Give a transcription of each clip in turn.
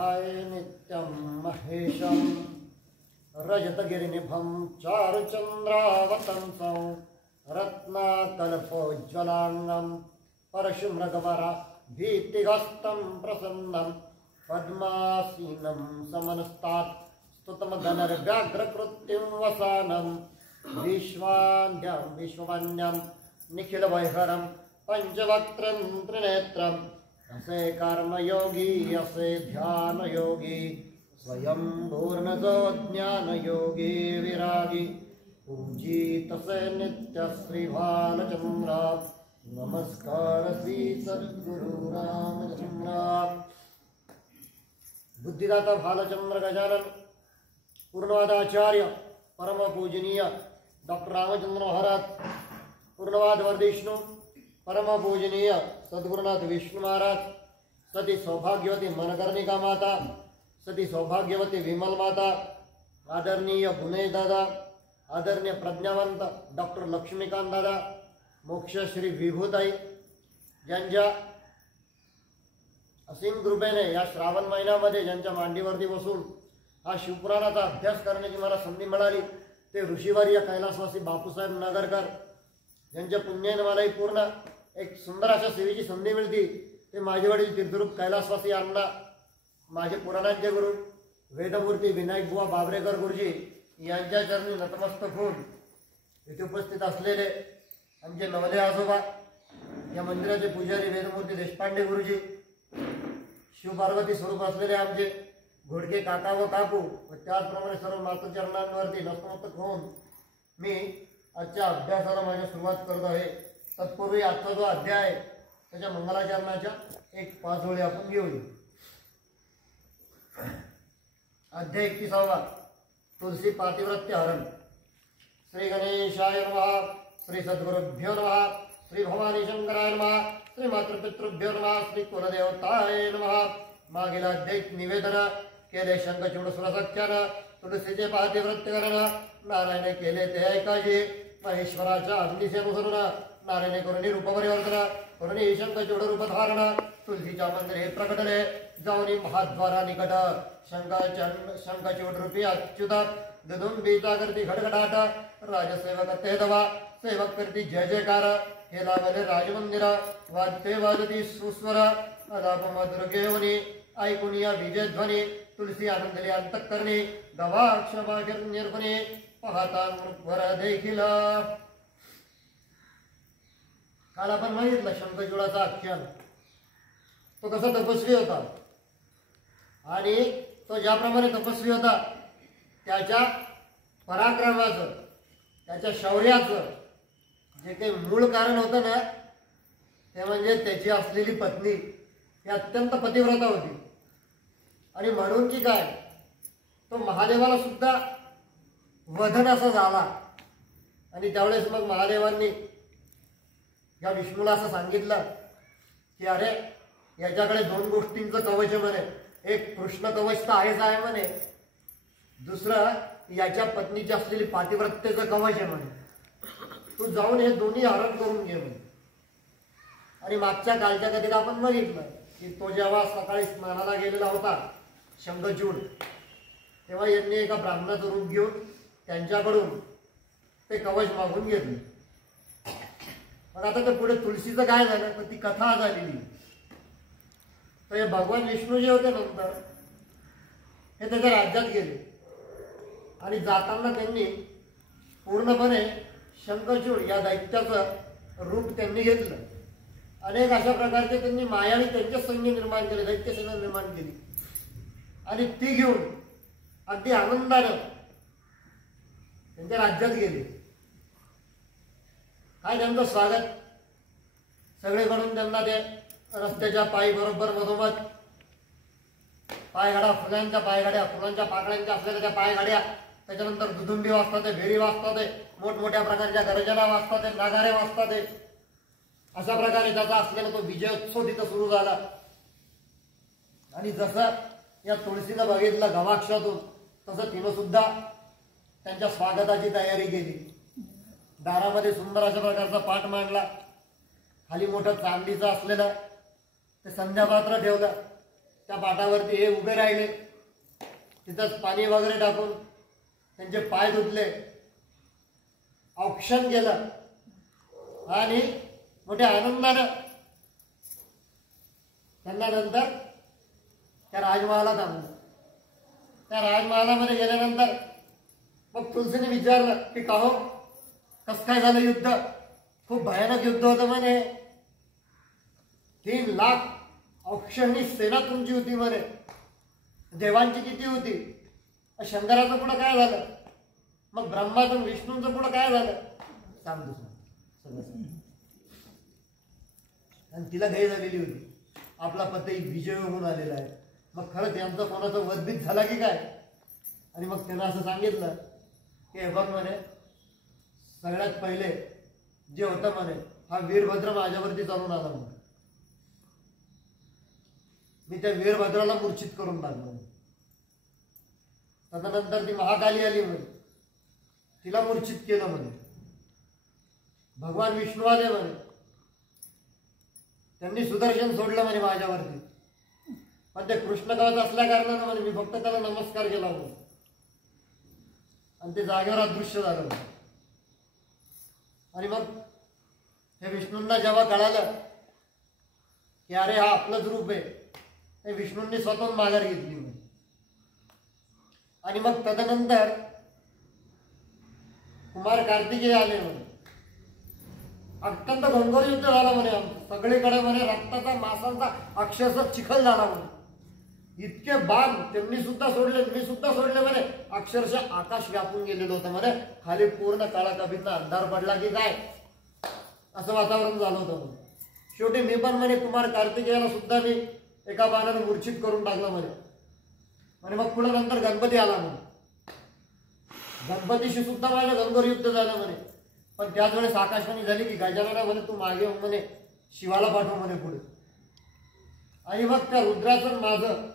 ध्याये नित्यं महेशं रजतगिरिनिभं चारुचन्द्रावतंसं रत्नाकल्पोज्ज्वलाङ्गं परशुमृगवरा भीतिहस्तं प्रसन्नं पद्मासीनं समनस्तात् स्तुतमगणर्व्याघ्रकृत्युं वसानं विश्वान्यं विश्ववन्यं निखिलवैहरं पंचवक्त्रं त्रिनेत्रं असे कर्मयोगी असे ध्यानयोगी स्वयं पूर्णतो ज्ञानयोगी विरागी पूजित से नित्य श्री भालचंद्र नमस्कार श्री सद्गुरु रामचंद्र। बुद्धिदाता भालचंद्र गजानन पूर्णवादाचार्य परम पूजनीय डॉक्टर रामचंद्र महाराज पूर्णवाद वर्धिष्णु परम पूजनीय सद्गुरुनाथ विष्णु महाराज सती सौभाग्यवती मनकर्णिका माता सती सौभाग्यवती विमल माता आदरणीय गुणे दादा आदरणीय प्रज्ञावंत डॉक्टर लक्ष्मीकांत दादा मोक्षश्री विभूताई ज्यांच्या असीम कृपेने या श्रावण महिन्यामध्ये ज्यांच्या मांडीवरती बसून हा शिवपुराणाचा अभ्यास करण्याची मला संधी मिळाली ते ऋषीवर्य कैलासवासी बापूसाहेब नगरकर ज्यांच्या पुण्याने मला पूर्ण एक सुंदर अशा सेवेची संधी मिळती ते माझे वडील तीर्थरूप कैलासवासी अण्णा माझे पुराणांचे गुरु वेदमूर्ती विनायक बुवा बाबरेकर गुरुजी यांच्या चरणी नतमस्तक होऊन इथे उपस्थित असलेले आमचे नवले आजोबा या मंदिराचे पुजारी वेदमूर्ती देशपांडे गुरुजी शिवपार्वती स्वरूप असलेले आमचे घोडके काका व काकू व त्याचप्रमाणे सर्व मातृचरणांवरती नतमस्तक होऊन मी आजच्या अभ्यासाला माझ्या सुरुवात करत आहे। तत्पूर्वी आजचा जो अध्याय आहे त्याच्या मंगलाचरणाच्या एक 5 ओळी आपण घेऊया। अध्याय 31 तुलसी पातिव्रत्य हरण। श्री गणेशाय नमः श्री सद्गुरुभ्यो नमः श्री भवानी शंकराय नमः श्री मातृपितृभ्यो नमः श्री कुलदेवताय नमः। मागील अध्यायिक निवेदन केले शंखचूड सुरसख्यानं तुलसीचे पातिव्रत्य करण नारायणे केले ते ऐकाजे महेश्वराच्या अग्निसे अनुसरून नारायणे करुणी रूपपरिवर्तन करुणी शंखचूड रूप धारण तुलसीच्या मंदिरे प्रकटले जाऊनी महाद्वारा निकट शंखचूड रूपी अच्युत दुदुंबीचा करती खडखडाट राजसेवक ते दवा सेवक करती जय जयकार हे लागले राजमंदिर वाद्ये वाजती सुस्वर अलाप मधुर घेऊनी ऐकुनिया विजय ध्वनी तुलसी आनंदली अंतःकरणी गवाक्षभागिर निर्पणे पाहता वर देखील। काल आपण मागितलं शंखचूडाचा आख्यान तो कसा तपस्वी होता आणि तो ज्याप्रमाणे तपस्वी होता त्याच्या पराक्रमाचं त्याच्या शौर्याचं जे काही मूळ कारण होतं ना ते म्हणजे त्याची असलेली पत्नी ही अत्यंत पतिव्रता होती आणि म्हणून की काय तो महादेवाला सुद्धा वधन असा झाला आणि त्यावेळेस मग महादेवांनी या विष्णूला असं सांगितलं की अरे याच्याकडे 2 गोष्टींचं कवच म्हणे एक कृष्ण कवच तर आहेच आहे म्हणे दुसरं याच्या पत्नीची असलेली पातिव्रत्येचं कवच आहे म्हणे तू जाऊन हे दोन्ही हरण करून घे म्हणे। आणि मागच्या कालच्या कधीला आपण बघितलं की तो जेव्हा सकाळी स्नानाला गेलेला होता शंखचूड तेव्हा यांनी एका ब्राह्मणाचं रूप घेऊन त्यांच्याकडून ते कवच मागून घेतले। पण आता ते पुढे तुलसीचं काय झालं तर ती कथा झालेली तर हे भगवान विष्णू जे होते नंतर हे त्याच्या राज्यात गेले आणि जाताना त्यांनी पूर्णपणे शंखचूड या दैत्याचं रूप त्यांनी घेतलं। अनेक अशा प्रकारचे त्यांनी मायावी त्यांचे सैन्य निर्माण केले दैत्य सेना निर्माण केली आणि ती घेऊन अगदी आनंदानं त्यांच्या राज्यात गेले। काय त्यांचं स्वागत सगळीकडून त्यांना ते रस्त्याच्या पायी बरोबर मधोमध पायघाड्या फुलांच्या पायघाड्या फुलांच्या पाकळ्यांच्या असलेल्या त्या पायघाड्या त्याच्यानंतर दुदुंबी वाजतात भेरी वाजतात मोठमोठ्या प्रकारच्या गर्जना वाजतात नागारे वाजतात अशा प्रकारे त्याचा असलेला तो विजयोत्सव तिथं सुरू झाला। आणि जसं या तुळशीनं बघितलं गवाक्षातून तसं तिनं सुद्धा त्यांच्या स्वागताची तयारी केली। दारामध्ये सुंदर अशा प्रकारचा पाट मांडला खाली मोठं चांदीचं असलेलं ते संध्यापात्र ठेवलं त्या पाटावरती हे उभे राहिले, तिथंच पाणी वगैरे टाकून त्यांचे पाय धुतले, औक्षण केलं आणि मोठ्या आनंदानं त्यांना नंतर त्या राजमहालात आणलं. त्या राजमहालामध्ये गेल्यानंतर मग तुलसीने विचारलं की का हो, कसं काय झालं युद्ध? खूप भयानक युद्ध होतं म्हणे, 3 लाख औक्षणी सेना तुमची होती म्हणे, देवांची किती होती? शंकराचं पुढं काय झालं? मग ब्रह्माचं विष्णूंचं पुढं काय झालं? सांग तू, सगळं सांग. आणि तिला घाई झालेली होती, आपला पती विजय होऊन आलेला आहे, मग खरंच यांचा कोणाचा वधबीत झाला की काय? आणि मग त्यानं असं सांगितलं की हे बघ म्हणे, सगळ्यात पहिले जे होतं म्हणे, हा वीरभद्र माझ्यावरती चालून आला म्हणे, मी त्या वीरभद्राला मूर्छित करून टाकलं. तदनंतर ती महाकाली आली म्हणे, तिला मूर्छित केलं म्हणे. भगवान विष्णू आले म्हणे, त्यांनी सुदर्शन सोडलं म्हणे माझ्यावरती, पण ते कृष्ण कवच असल्या कारणानं म्हणे मी फक्त त्याला नमस्कार केला म्हणे आणि ते जागेवर अदृश्य झालं म्हणे. आणि मग हे विष्णूंना जेव्हा कळालं की अरे हा आपलंच रूप आहे, ते विष्णूंनी स्वतःहून माघार घेतली म्हणे. आणि मग तदनंतर कुमार कार्तिकेय आले म्हणे, अत्यंत घनघोर युद्ध झालं म्हणे आमचं, सगळीकडे म्हणे रक्ताचा मासांचा अक्षरशः चिखल झाला म्हणे. इतके बाण त्यांनी सुद्धा सोडले, मी सुद्धा सोडले म्हणे, अक्षरशः आकाश व्यापून गेलेलं होतं म्हणे, खाली पूर्ण काळा कभीचा अंधार पडला की काय असं वातावरण झालं होतं म्हणे. शेवटी मी पण म्हणे कुमार कार्तिकेयाला सुद्धा मी एका बाणाने मूर्छित करून टाकलं म्हणे. आणि मग पुढे नंतर गणपती आला म्हणे, गणपतीशी सुद्धा माझं घनघोर युद्ध झालं म्हणे. पण त्याच वेळेस आकाशवाणी झाली की गजानना म्हणे तू मागे येऊन म्हणे शिवाला पाठव म्हणे पुढे. आणि मग त्या रुद्राचं माझं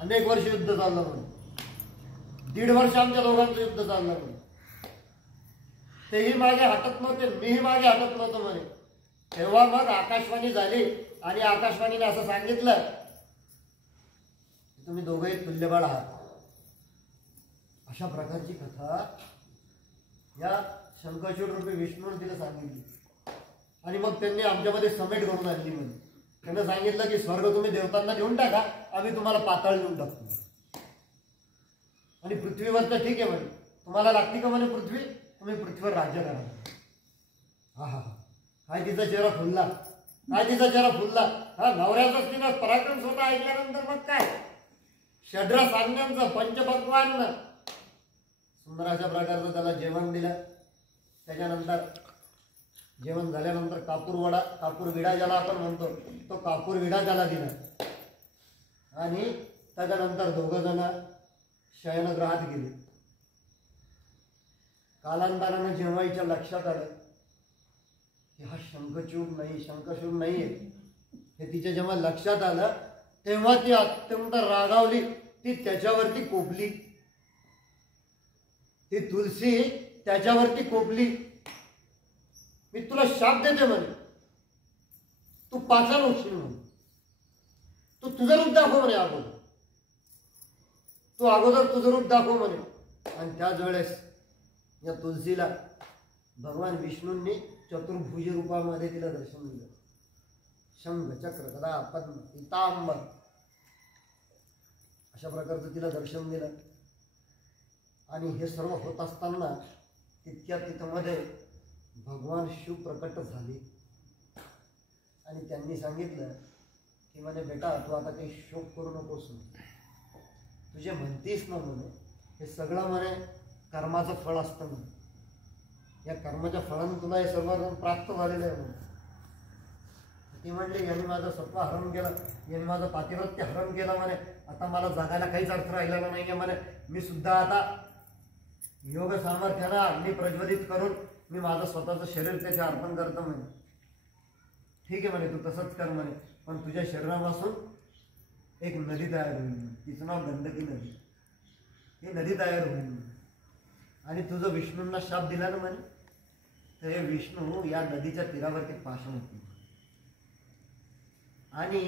अनेक वर्ष युद्ध चाललं म्हणे, 1.5 वर्ष आमच्या दोघांचं युद्ध चाललं म्हणे. तेही मागे हटत नव्हते, मीही मागे हटत नव्हतो म्हणे. तेव्हा मग आकाशवाणी झाली आणि आकाशवाणीने असं सांगितलं तुम्ही दोघंही तुल्यबळ आहात. अशा प्रकारची कथा या शंखचूड रूपी विष्णूने तिला सांगितली. आणि मग त्यांनी आमच्यामध्ये समेट करून आणली म्हणे. त्यांना सांगितलं की स्वर्ग तुम्ही देवतांना देऊन टाका, आम्ही तुम्हाला पाताळ देऊन टाकतो. आणि पृथ्वीवर तर ठीक आहे म्हणे, तुम्हाला लागते का म्हणे पृथ्वी, तुम्ही पृथ्वीवर राज्य करा. हा हा हा, काय तिचा चेहरा फुलला, काय तिचा चेहरा फुलला. हा नवऱ्याचाच तिनं पराक्रम स्वतः ऐकल्यानंतर मग काय षड्र सांगण्याचं पंचभगवान सुंदर अशा प्रकारचं त्याला जेवण दिलं. त्याच्यानंतर जेवण झाल्यानंतर कापूर विडा ज्याला आपण म्हणतो, तो कापूर विडा त्याला दिला. आणि त्याच्यानंतर 2 जण शयनगृहात गेले. कालांतरानं जेव्हा हिच्या लक्षात आलं की हा शंखचूड नाहीये, हे तिच्या जेव्हा लक्षात आलं तेव्हा ती अत्यंत रागावली. ती त्याच्यावरती कोपली, ती तुलसी त्याच्यावरती कोपली. मी तुला शाप देते म्हणे, तू पाषाण होशील म्हणे, तू तुझं रूप दाखव म्हणे अगोदर, तू अगोदर तुझं रूप दाखव म्हणे. आणि त्याच वेळेस या तुलसीला भगवान विष्णूंनी चतुर्भुज रूपामध्ये तिला दर्शन दिलं. शंख चक्र गदा पद्म पीतांबर अशा प्रकारचं तिला दर्शन दिलं. आणि हे सर्व होत असताना तितक्या तिथमध्ये भगवान शिव प्रकट झाले. आणि त्यांनी सांगितलं की म्हणे बेटा तू आता काही शोक करू नकोस, तुझे म्हणतीस ना म्हणे हे सगळं म्हणे कर्माचं फळ असतं म्हणे, या कर्माच्या फळानं तुला हे सर्व प्राप्त झालेलं आहे म्हणे. ती म्हणली यांनी माझं सत्व हरण केलं, यांनी माझं पातिव्रत्य हरण केलं म्हणे, आता मला जगायला काहीच अर्थ राहिलेला नाही आहे म्हणे. मी सुद्धा आता योग सामर्थ्यानं अग्नी प्रज्वलित करून मी माझं स्वतःचं शरीर त्याचे अर्पण करतो म्हणे. ठीक आहे म्हणे, तू तसंच कर म्हणे, पण तुझ्या शरीरापासून एक नदी तयार होईल, तिचं नाव गंडकी नदी. ही नदी तयार होईल आणि तुझं विष्णूंना शाप दिला ना म्हणे, तर हे विष्णू या नदीच्या तीरावरती पाषाण होतील. आणि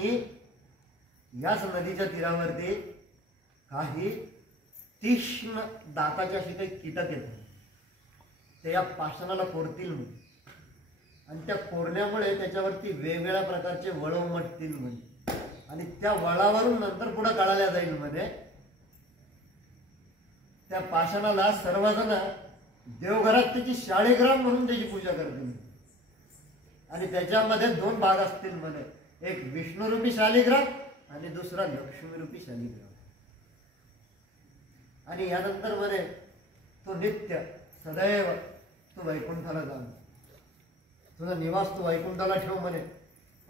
याच नदीच्या तीरावरती काही तीक्ष्ण दाताचे असे काही कीटक येतात. ते या पाषाणाला कोरतील म्हणे आणि त्या कोरण्यामुळे त्याच्यावरती वेगवेगळ्या प्रकारचे वळ उमटतील म्हणे आणि त्या वळावरून नंतर पुढे काढल्या जाईल म्हणे. त्या पाषाणाला सर्वजण देवघरात त्याची शाळीग्राम म्हणून त्याची पूजा करतील आणि त्याच्यामध्ये 2 भाग असतील म्हणे. एक विष्णुरूपी शालिग्राम आणि दुसरा लक्ष्मीरूपी शालिग्राम. आणि यानंतर म्हणे तो नित्य सदैव तो वैकुंठाला जा, तुझा निवास तू वैकुंठाला ठेव म्हणे.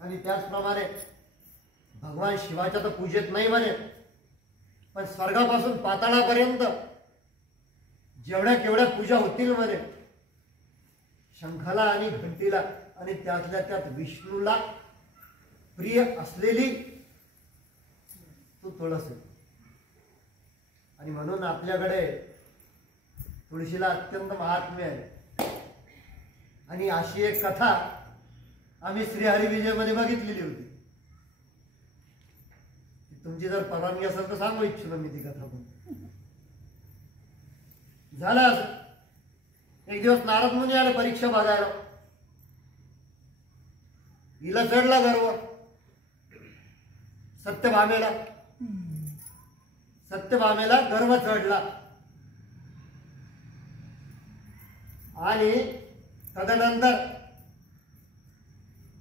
आणि त्याचप्रमाणे भगवान शिवाच्या तर पूजेत नाही म्हणे, पण स्वर्गापासून पाताळापर्यंत जेवढ्या केवढ्या पूजा होतील म्हणे, शंखाला आणि घंटीला आणि त्यातल्या त्यात विष्णूला प्रिय असलेली तू तुळस आहे. आणि म्हणून आपल्याकडे तुळशीला अत्यंत महात्म्य आहे. आणि अशी एक कथा आम्ही श्रीहरी विजय मध्ये बघितलेली होती. तुमची जर परवानगी असेल तर सांगू इच्छितो मी ती कथा. पण झालं असं, एक दिवस नारद मुनी आले परीक्षा बघायला. हिला चढला गर्व सत्यभामेला गर्व चढला आणि तदनंतर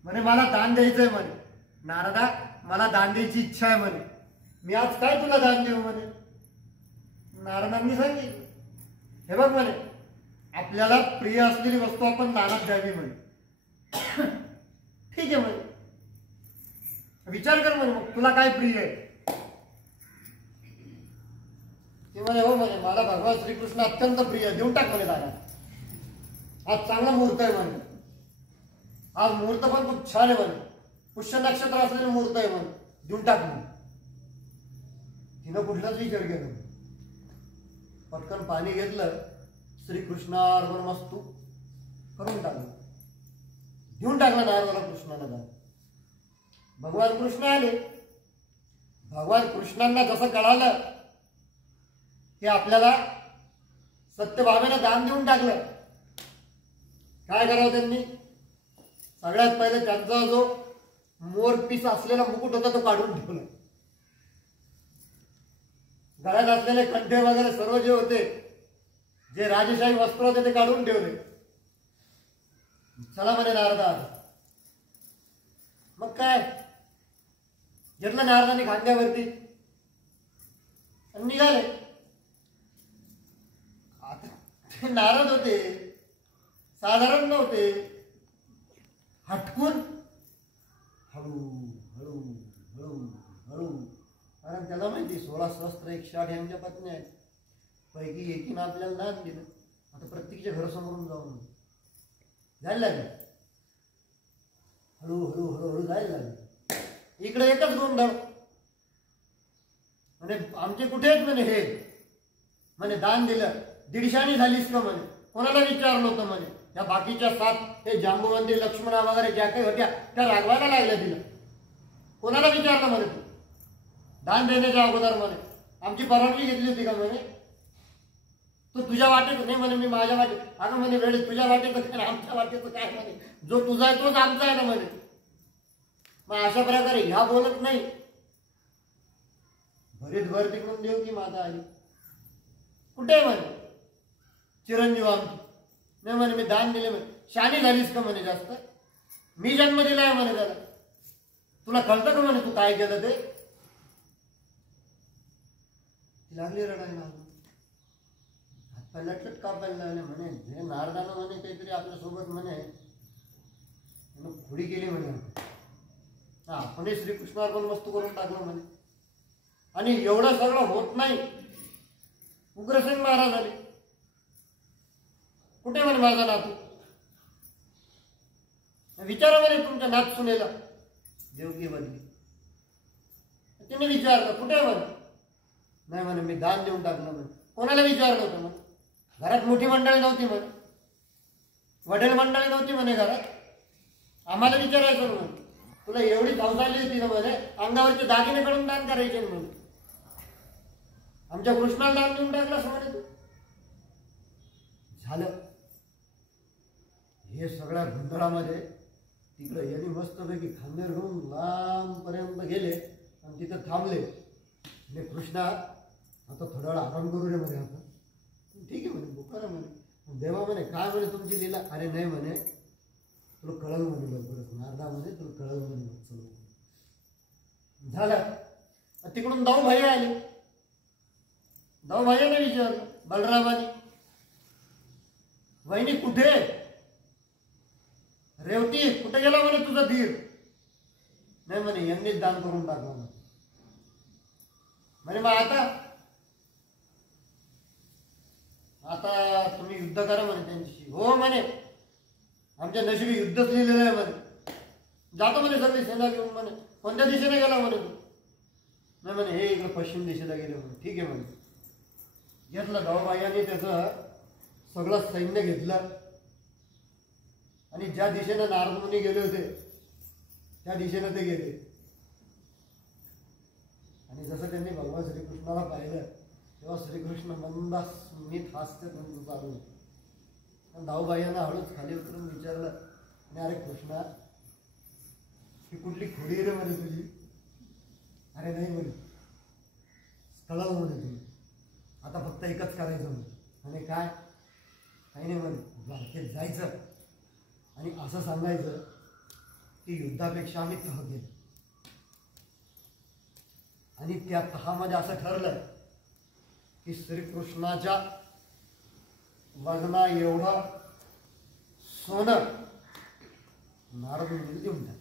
म्हणे मला दान द्यायचंय म्हणे. नारदा मला दान द्यायची इच्छा आहे म्हणे. मी आज काय तुला दान देऊ म्हणे. नारदांनी सांगितलं, हे बघ म्हणे, आपल्याला प्रिय असलेली वस्तू आपण दानात द्यावी म्हणे. ठीक आहे म्हणे, विचार कर म्हणे, मग तुला काय प्रिय आहे. ते म्हणे हो म्हणे, मला भगवान श्रीकृष्ण अत्यंत प्रिय, देऊन टाक म्हणे दानात. आज चांगला मुहूर्त आहे म्हणे, आज मुहूर्त पण खूप छान आहे म्हणे, पुष्य नक्षत्र असलेले मुहूर्त आहे म्हणे, देऊन टाक म्हणे. तिनं कुठलाच विचार केला, पटकन पाणी घेतलं, श्रीकृष्णार्पणमस्तु करून टाकलं, देऊन टाकलं नारदाला कृष्णाला दान. भगवान कृष्ण आले. भगवान कृष्णांना जसं कळालं की आपल्याला सत्यभामेनं दान देऊन टाकलं, काय करावं त्यांनी. सगळ्यात पहिले त्यांचा जो मोरपीस असलेला मुकुट होता तो काढून ठेवला. गळ्यात असलेले कंठे वगैरे सर्व जे होते, जे राजेशाही वस्त्र होते ते काढून ठेवले. चला म्हणे नारदा. मग काय घेतलं नारदाने खांद्यावरती आणि निघाले. आता ते नारद होते, साधारण नव्हते. हटकून हळू हळू हळू हळू, कारण त्याला माहिती 16 सहस्त्र 108 यांच्या पत्नी आहेत, पैकी एकीनं आपल्याला दान दिलं. आता प्रत्येकीच्या घरासमोरून जाऊन जायला लागले, हळू हळू हळूहळू जायला लागले. इकडे एकच गोंधळ, म्हणे आमचे कुठे आहेत म्हणे हे, म्हणे दान दिलं 150 झालीस का म्हणे. कोणाला विचारलं होतं म्हणे. त्या बाकीच्या 7 हे जांबुवंती लक्ष्मणा वगैरे ज्या काही होत्या त्या रागवायला लागल्या दिलं. कोणाला विचारलं म्हणे तू दान देण्याच्या अगोदर म्हणे, आमची परवानगी घेतली होती का म्हणे. तू तुझ्या वाटेत नाही म्हणे, मी माझ्या वाटेत. अगं म्हणे वेळेत तुझ्या वाटेचं काय आमच्या वाटेचं काय म्हणे, जो तुझा आहे तोच आमचा आहे ना म्हणे. मग अशा प्रकारे ह्या बोलत नाही. भरीत भर तिकडून देऊ की माता आली, कुठे म्हणे चिरंजीव आमची. नाही म्हणे मी दान दिले म्हणे. शानी झालीस का म्हणे जास्त, मी जन्म दिलाय म्हणे त्याला, तुला कळतं का म्हणे तू काय केलं ते. लागली रडायला, हातपाय लटलट कापायला लागले. म्हणे जे नारदानं म्हणे काहीतरी आपल्यासोबत म्हणे खोडी केली म्हणे, आपण श्रीकृष्णार्पण वस्तू करून टाकलं म्हणे. आणि एवढं सगळं होत नाही, उग्रसेन महाराज आले. कुठे म्हणे माझा नातू, विचारा म्हणे तुमच्या नात सुनेला. देवकी बदली. तिने विचारलं कुठे म्हणे. नाही म्हणे मी दान देऊन टाकलं म्हणे. कोणाला विचारलं होतं म्हणे. घरात मोठी मंडळी नव्हती म्हणे, वडील मंडळी नव्हती म्हणे घरात, आम्हाला विचारायचं म्हणे. तुला एवढी धाव झाली होती ना म्हणे, अंगावरचे दागिने काढून दान करायचे म्हणून आमच्या कृष्णाला दान देऊन टाकलं म्हणे तू. झालं हे सगळ्या गोंधळामध्ये तिकडे यांनी मस्तपैकी खांदेर घेऊन लांबपर्यंत गेले आणि तिथं थांबले. म्हणजे कृष्णा आता थोडा वेळ आराम करू रे म्हणे. आता ठीक आहे म्हणे, बुकारा म्हणे. देवा म्हणे काय म्हणे तुमची लीला. अरे नाही म्हणे, तुला कळलं म्हणे लवकरच, नारदा म्हणे तुला कळलं म्हणे. चल झालं. तिकडून दाऊ भाई आले. दाऊ भाईने विचारलं बलरामाने, वहिनी कुठे? रेवती कुठे गेला म्हणे तुझा धीर? नाही म्हणे यांनीच दान करून टाकलं म्हणे. मग आता तुम्ही युद्ध करा म्हणे त्यांच्याशी. हो म्हणे, आमच्या नशिबी युद्धच लिहिलेलं आहे म्हणे. जातो म्हणे सगळी सेना घेऊन म्हणे. कोणत्या दिशेने गेला म्हणे तू? नाही म्हणे हे इकडे पश्चिम दिशेला गेले म्हणे. ठीक आहे म्हणे. घेतलं धावबाईने त्याचं सगळं सैन्य घेतलं आणि ज्या दिशेने नारद मुनी गेले होते त्या दिशेने ते गेले. आणि जसं त्यांनी भगवान श्रीकृष्णाला पाहिलं तेव्हा श्रीकृष्ण मंद स्मित हास्य त्यांचं चालू. धावबाईंना हळूच खाली उतरून विचारलं, आणि अरे कृष्णा ही कुठली खोडी रे म्हणे तुझी? अरे नाही म्हणे, कळलं म्हणे तुला, आता फक्त एकच करायचं म्हणे. आणि काय? काही नाही म्हणे, द्वारकेत जायचं आणि असं सांगायचं की युद्धापेक्षा आम्ही तह केलं. आणि त्या तहामध्ये असं ठरलं की श्रीकृष्णाच्या वजना एवढं सोनं नारद मुनी देऊन टाकलं.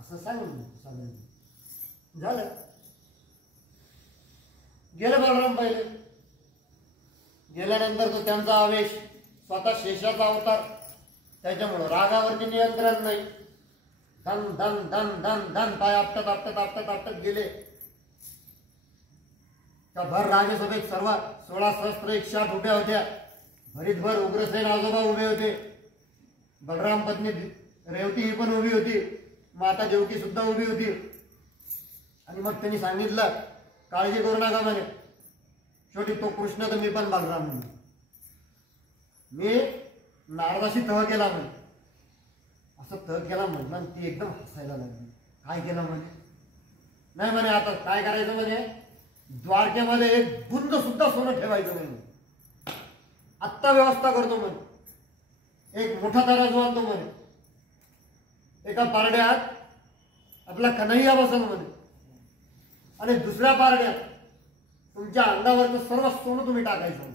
असं सांगून सगळ्यांनी झालं. गेले बलराम पहिले. गेल्यानंतर तो त्यांचा आवेश, स्वतः शेषाचा अवतार, त्याच्यामुळं रागावरती नियंत्रण नाही. धन धन धन धन धन पाय आपटत आपटत आपटत आपटत गेले. त्या भर राजसभेत सर्व 16 सहस्त्र 108 उभ्या होत्या. भरीतभर उग्रसेन आजोबा उभे होते. बलराम पत्नी रेवती ही पण उभी होती. माता देवकी सुद्धा उभी होती. आणि मग त्यांनी सांगितलं, काळजी करू नका म्हणे, शेवटी तो कृष्ण तर मी पण बलराम म्हणे. मी नारदाशी तह केला म्हणे. असं तह केला म्हटलं आणि ती एकदम हसायला लागली. काय केलं म्हणे? नाही म्हणे आता काय करायचं म्हणे, द्वारकेमध्ये एक बुंद सुद्धा सोनं ठेवायचं म्हणे. आत्ता व्यवस्था करतो म्हणे. एक मोठा तराजू आणतो म्हणे. एका पारड्यात आपला कन्हैया बसल म्हणे आणि दुसऱ्या पारड्यात तुमच्या अंगावरचं सर्व सोनं तुम्ही टाकायचं म्हणे.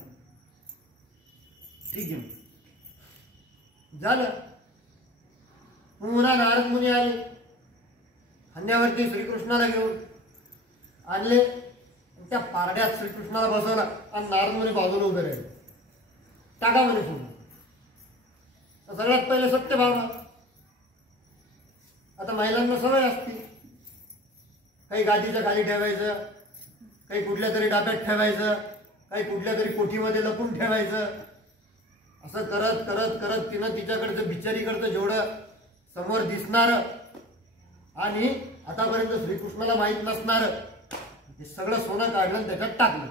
ठीक आहे झालं. पुन्हा नारद मुनी आले. खांद्यावरती श्रीकृष्णाला घेऊन आणले. त्या पारड्यात श्रीकृष्णाला बसवला आणि नारद मुनी बाजूला उभे राहिले. टाका म्हणे सोनं. सगळ्यात पहिले सत्यभामा. आता महिलांना सवय असते, काही गादीच्या खाली ठेवायचं, काही कुठल्या तरी डाब्यात ठेवायचं, काही कुठल्या तरी कोठीमध्ये लपून ठेवायचं. असं करत करत करत तिनं तिच्याकडचं बिचारीकडचं जेवढं समोर दिसणार आणि आतापर्यंत श्रीकृष्णाला माहीत नसणार हे सगळं सोनं काढलं त्याच्यात टाकलं.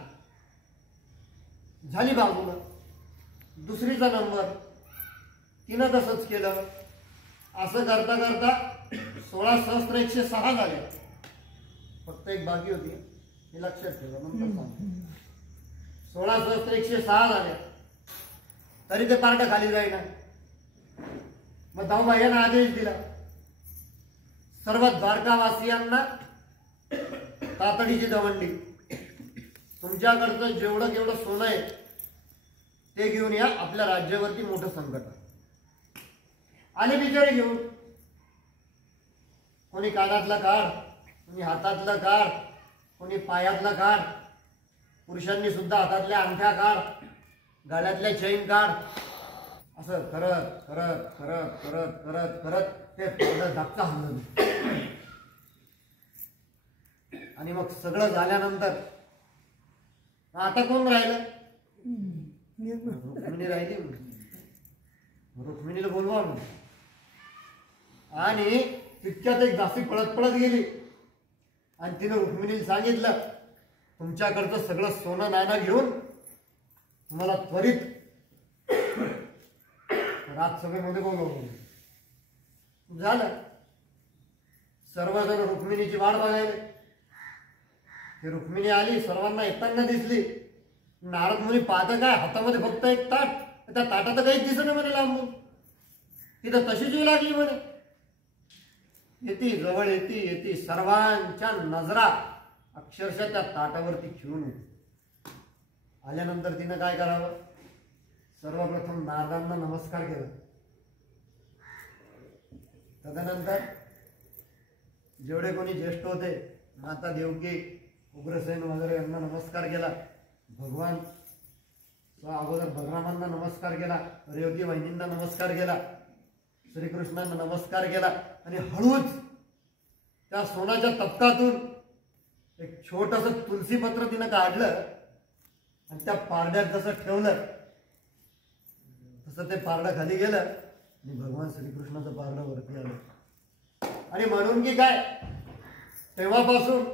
झाली बाजूला. दुसरीचा नंबर. तिनं तसंच केलं. असं करता करता 16 सहस्त्र 106 झाले. फक्त एक बाकी होती, हे लक्षात ठेवा नंतर सांगतो. 16 सहस्त्र 106 झाले तरी ते पार्ट खाली जाईना. मग धावबाईंना आदेश दिला, सर्व द्वारकावासियांना तातडीची दवंडी, तुमच्याकडचं जेवढं केवढं सोनं आहे ते घेऊन या, आपल्या राज्यावरती मोठं संकट आहे. आले बिचारे घेऊन. कोणी कानातला काढ, कोणी हातातलं काढ, कोणी पायातलं काढ, पुरुषांनी सुद्धा हातातल्या अंगठ्या काढ, गळ्यातल्या चैन काढ. असं करत करत करत करत करत करत ते पावडं धाकचा हल्लं. आणि मग सगळं झाल्यानंतर आता कोण राहिलं? रुक्मिणी राहिली. रुक्मिणीला बोलवा. आणि तितक्यात एक दासी पळत पळत गेली आणि तिने रुक्मिणीला सांगितलं, तुमच्याकडचं सगळं सोनं नाणं घेऊन तुम्हाला त्वरित राजसभेमध्ये बोलवलं. झालं. सर्वजण रुक्मिणीची वाट बघायला. ती रुक्मिणी आली, सर्वांना येताना दिसली. नारद मुनी पाहतं काय, हातामध्ये फक्त एक ताट, त्या ताटात काहीच दिसत म्हणे लांबून. तिथं तशीच येऊ लागली म्हणे. येती जवळ येती सर्वांच्या नजरा अक्षरशः त्या ताटावरती खिळून येते. आल्यानंतर तिनं काय करावं, सर्वप्रथम नारदांना नमस्कार केला. तदनंतर जेवढे कोणी ज्येष्ठ होते, माता देवकी, उग्रसेन वगैरे यांना नमस्कार केला. भगवान अगोदर बलरामांना नमस्कार केला, रेवती वहिनींना नमस्कार केला, श्रीकृष्णांना नमस्कार केला आणि हळूच त्या सोन्याच्या तपकातून एक छोटस तुलसीपत्र तिनं काढलं आणि त्या पारड्यात जसं ठेवलं तसं ते पारडं खाली गेलं आणि भगवान श्रीकृष्णाचं पारडं वरती आलं. आणि म्हणून की काय, तेव्हापासून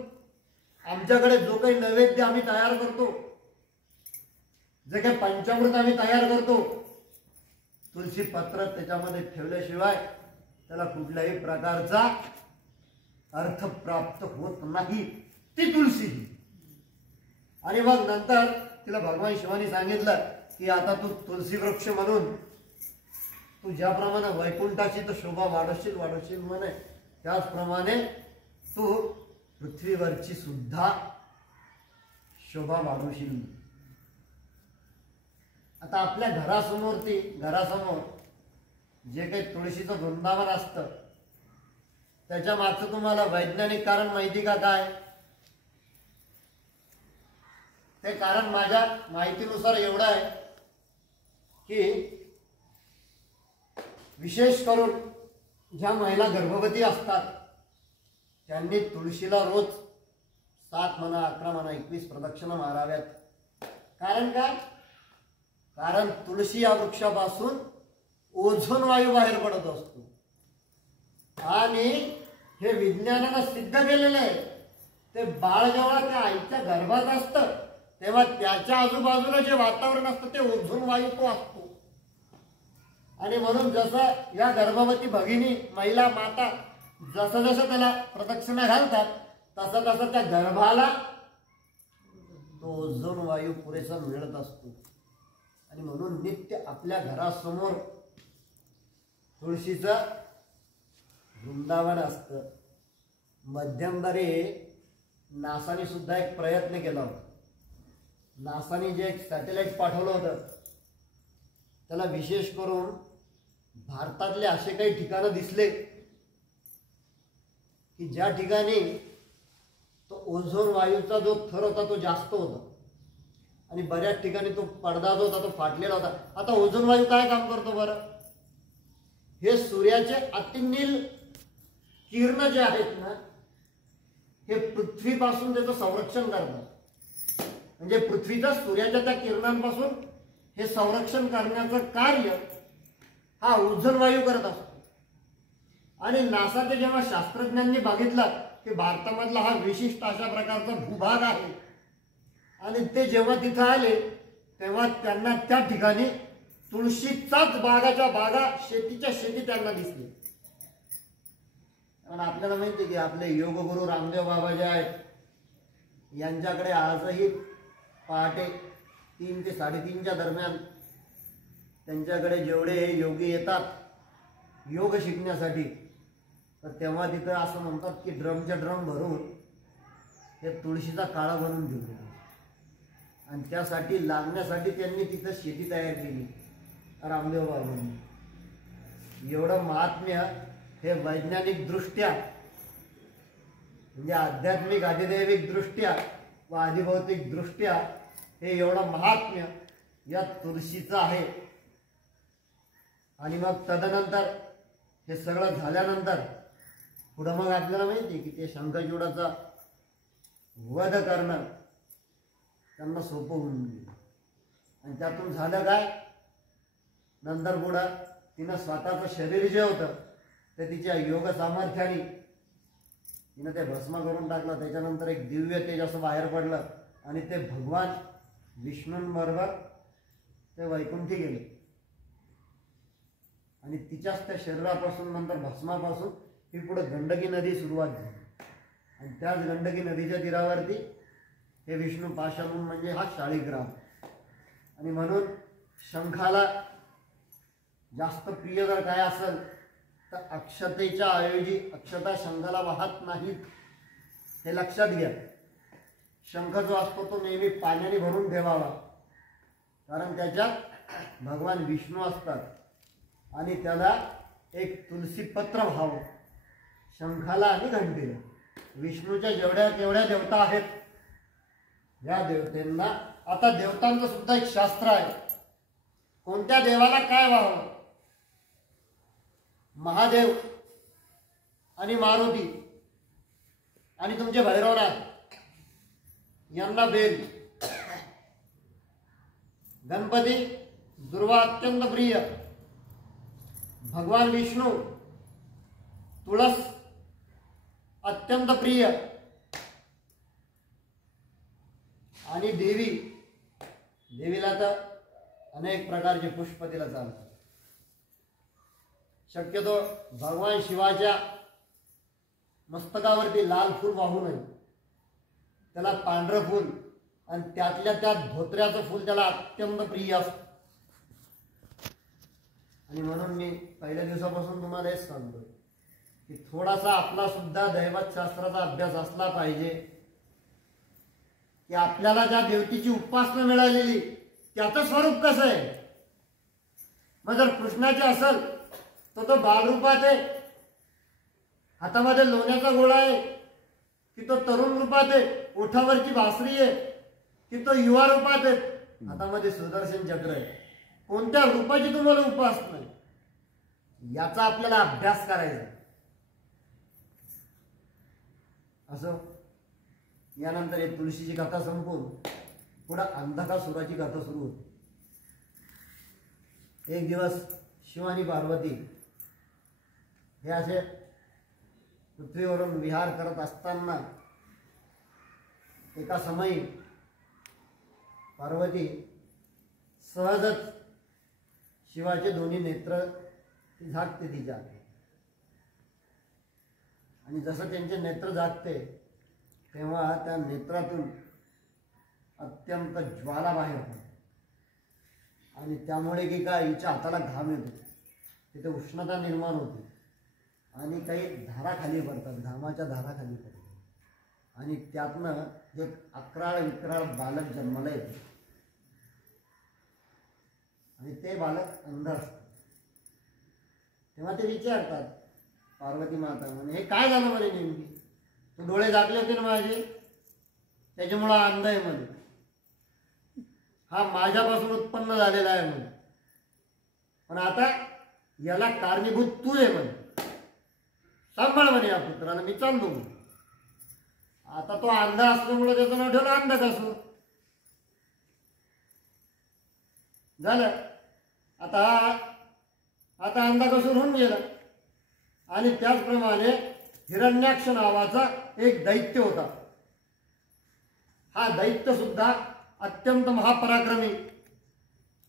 आमच्याकडे जो काही नैवेद्य आम्ही तयार करतो, जे काही पंचामृत आम्ही तयार करतो, तुलसी पत्र त्याच्यामध्ये ठेवल्याशिवाय त्याला कुठल्याही प्रकारचा अर्थ प्राप्त होत नाही. ती तुळशी. आणि मग नंतर तिला भगवान शिवानी सांगितलं की आता तू तुलसी वृक्ष म्हणून तू ज्याप्रमाणे वैकुंठाची तर शोभा वाढवशील म्हणे, त्याचप्रमाणे तू पृथ्वीवरची सुद्धा शोभा वाढवशील. आता आपल्या घरासमोर जे काही तुळशीचं वृंदावन असतं, त्याच्या मागचं तुम्हाला वैज्ञानिक कारण माहिती का काय? ते कारण माझ्या माहितीनुसार एवढं आहे की विशेष करून ज्या महिला गर्भवती असतात त्यांनी तुळशीला रोज 7 म्हणा 11 म्हणा 21 प्रदक्षिणा माराव्यात. कारण काय? कारण तुळशी या वृक्षापासून ओझोन वायू बाहेर पडत असतो आणि हे विज्ञानानं सिद्ध केलेलं आहे. ते बाळ जेव्हा त्या आईच्या गर्भात असतं तेव्हा त्याच्या आजूबाजूला जे वातावरण असतं ते ओझोन वायू तो असतो. आणि म्हणून जसं या गर्भवती भगिनी महिला माता जसं जसं त्याला प्रदक्षिणा घालतात तसं तसं त्या गर्भाला तो ओझोन वायू पुरेसा मिळत असतो. आणि म्हणून नित्य आपल्या घरासमोर तुळशीचं वृंदावन असतं. मध्यंतरी नासाने सुद्धा एक प्रयत्न केला होता. नासाने जे एक सॅटेलाइट पाठवलं होतं त्याला विशेष करून भारतातले असे काही ठिकाणं दिसले की ज्या ठिकाणी तो ओझोन वायूचा जो थर होता तो जास्त होता आणि बऱ्याच ठिकाणी तो पडदा जो होता तो फाटलेला होता. आता ओझोन वायू काय काम करतो बरं? हे सूर्याचे अतिनील किरण जे आहेत ना, हे पृथ्वीपासून त्याचं संरक्षण करतात. म्हणजे पृथ्वीच्या सूर्याच्या त्या किरणांपासून हे संरक्षण करण्याचं कार्य हा ओझोन वायू करत असतो. आणि नासाचे जेव्हा शास्त्रज्ञांनी बघितलं की भारतामधला हा विशिष्ट अशा प्रकारचा भूभाग आहे आणि ते जेव्हा तिथं आले तेव्हा त्यांना त्या ठिकाणी तुळशीचाच बागाच्या बागा शेतीच्या शेती त्यांना दिसली. कारण आपल्याला माहिती आहे की आपले योगगुरु रामदेव बाबा जे आहेत यांच्याकडे आजही पहाटे 3 ते 3:30च्या दरम्यान त्यांच्याकडे जेवढे योगी येतात योग शिकण्यासाठी तर तेव्हा तिथं असं म्हणतात की ड्रमच्या ड्रम भरून हे तुळशीचा काळा बनवून ठेवले आणि त्यासाठी लागण्यासाठी त्यांनी तिथं शेती तयार केली रामदेव बाबांनी. एवढं महात्म्य हे वैज्ञानिक दृष्ट्या म्हणजे आध्यात्मिक अधिदैविक दृष्ट्या व अधिभौतिक दृष्ट्या हे एवढं महात्म्य या तुळशीचं आहे. आणि मग तदनंतर हे सगळं झाल्यानंतर पुढं मग आपल्याला माहिती की ते शंखचूडाचा वध करणं त्यांना सोपं होऊन गेलं. आणि त्यातून झालं काय, नंतर पुढं तिनं स्वतःचं शरीर जे होतं तर तिच्या योग सामर्थ्याने तिनं ते भस्म करून टाकलं. त्याच्यानंतर एक दिव्य तेज असं बाहेर पडलं आणि ते भगवान विष्णूंबरोबर ते वैकुंठी गेले. आणि तिच्याच त्या शरीरापासून नंतर भस्मापासून ही पुढे गंडकी नदी सुरुवात झाली. आणि त्याच गंडकी नदीच्या तीरावरती हे विष्णू पाशाणून म्हणजे हा शाळीग्राम. आणि म्हणून शंखाला जास्त प्रिय जर काय असेल तर अक्षतेच्या ऐवजी अक्षता शंखाला वाहत नाहीत, हे लक्षात घ्या. शंख जो असतो तो नेहमी पाण्याने भरून ठेवावा, कारण त्याच्यात भगवान विष्णू असतात आणि त्याला एक तुलसी पत्र व्हावं शंखाला आणि घंटेला. विष्णूच्या जेवढ्या केवढ्या देवता आहेत या देवतेंना, आता देवतांचं सुद्धा एक शास्त्र आहे, कोणत्या देवाला काय व्हावं. महादेव आणि मारुती आणि तुमचे भैरवनाथ यांना बेल, गणपती दुर्वा अत्यंत प्रिय, भगवान विष्णू तुळस अत्यंत प्रिय आणि देवीला तर अनेक प्रकारचे पुष्प तिला चालतात. शक्यतो भगवान शिवाच्या मस्तकावरती लाल फूल वाहू नये, त्याला पांढरं फूल आणि त्यातल्या त्यात धोत्र्याचं फूल त्याला अत्यंत प्रिय असतं. आणि म्हणून मी पहिल्या दिवसापासून तुम्हाला हेच सांगतो की थोडासा आपला सुद्धा दैवतशास्त्राचा अभ्यास असला पाहिजे, की आपल्याला ज्या देवतेची उपासना मिळालेली त्याचं स्वरूप कसं आहे. मग जर कृष्णाचे असेल तर तो बालरूपात आहे, हातामध्ये लोण्याचा गोळा आहे, की तो तरुण रूपात आहे, ओठावरची भासरी आहे, की तो युवा रूपात आहे, हातामध्ये सुदर्शन चक्र आहे. कोणत्या रूपाची तुम्हाला उपासना आहे याचा आपल्याला अभ्यास करायचा. असो, यानंतर एक तुळशीची कथा संपून पुढे अंधकासुराची कथा सुरू होती. एक दिवस शिव आणि पार्वती हे असे पृथ्वीवरून विहार करत असताना एका समयी पार्वती सहजच शिवाचे दोन्ही नेत्र झाकते तिच्या, आणि जसं त्यांचे नेत्र झाकते तेव्हा त्या नेत्रातून अत्यंत ज्वाला बाहेर पडते. आणि त्यामुळे की काय हिच्या हाताला घाम येतो, तिथे उष्णता निर्माण होते आणि काही धारा खाली पडतात, घामाच्या धारा खाली पडतात. आणि त्यातनं एक अकराळ विक्राळ बालक जन्माला येते आणि ते बालक अंध असतं. तेव्हा ते विचारतात पार्वती माता म्हणे, हे काय झालं म्हणे, नेमकी तू डोळे झाकले होते ना माझे, त्याच्यामुळं अंध आहे म्हणे, हा माझ्यापासून उत्पन्न झालेला आहे म्हणे, पण आता याला कारणीभूत तू आहे म्हणे, सांभाळ म्हणे या पुत्राला, मी चाललो म्हणे. आता तो अंध असल्यामुळे त्याचं नाव ठेवलं अंधकासूर. झालं, आता अंधकासूर होऊन गेला. आणि त्याचप्रमाणे हिरण्याक्ष नावाचा एक दैत्य होता. हा दैत्य सुद्धा अत्यंत महापराक्रमी.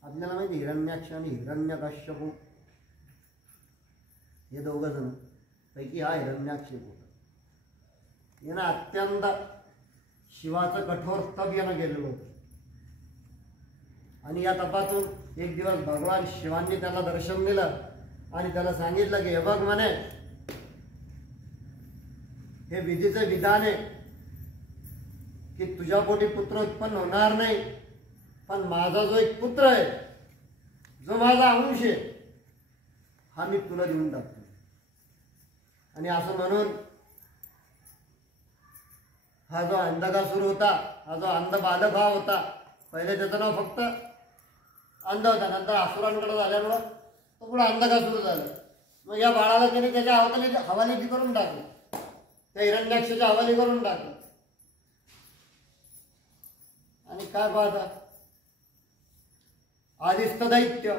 आपल्याला माहिती हिरण्याक्ष आणि हिरण्यकश्यप हे दोघं जण पैकी हा हिरण्याक्ष होता. यानं अत्यंत शिवाचं कठोर तप यानं केलेलं होतं. आणि या तपातून एक दिवस भगवान शिवांनी त्याला दर्शन दिलं आणि त्याला सांगितलं की हे बघ म्हणे, हे विधीचं विधान आहे की तुझ्या पोटी पुत्र उत्पन्न होणार नाही, पण माझा जो एक पुत्र आहे, जो माझा अंश आहे, हा मी तुला देऊन टाकतो. आणि असं म्हणून हा जो अंधकासूर होता, हा जो अंध बालक हा होता, पहिले त्याचं नाव फक्त अंध होता, नंतर असुरांकडे झाल्यामुळं तो पुढे अंधकासूर झाला. मग या बाळाला त्याने त्याच्या हवाली करून टाकलं, त्या हिरण्याक्षाच्या हवाली करून टाकलं. आणि काय पाहता, आदिस्त दैत्य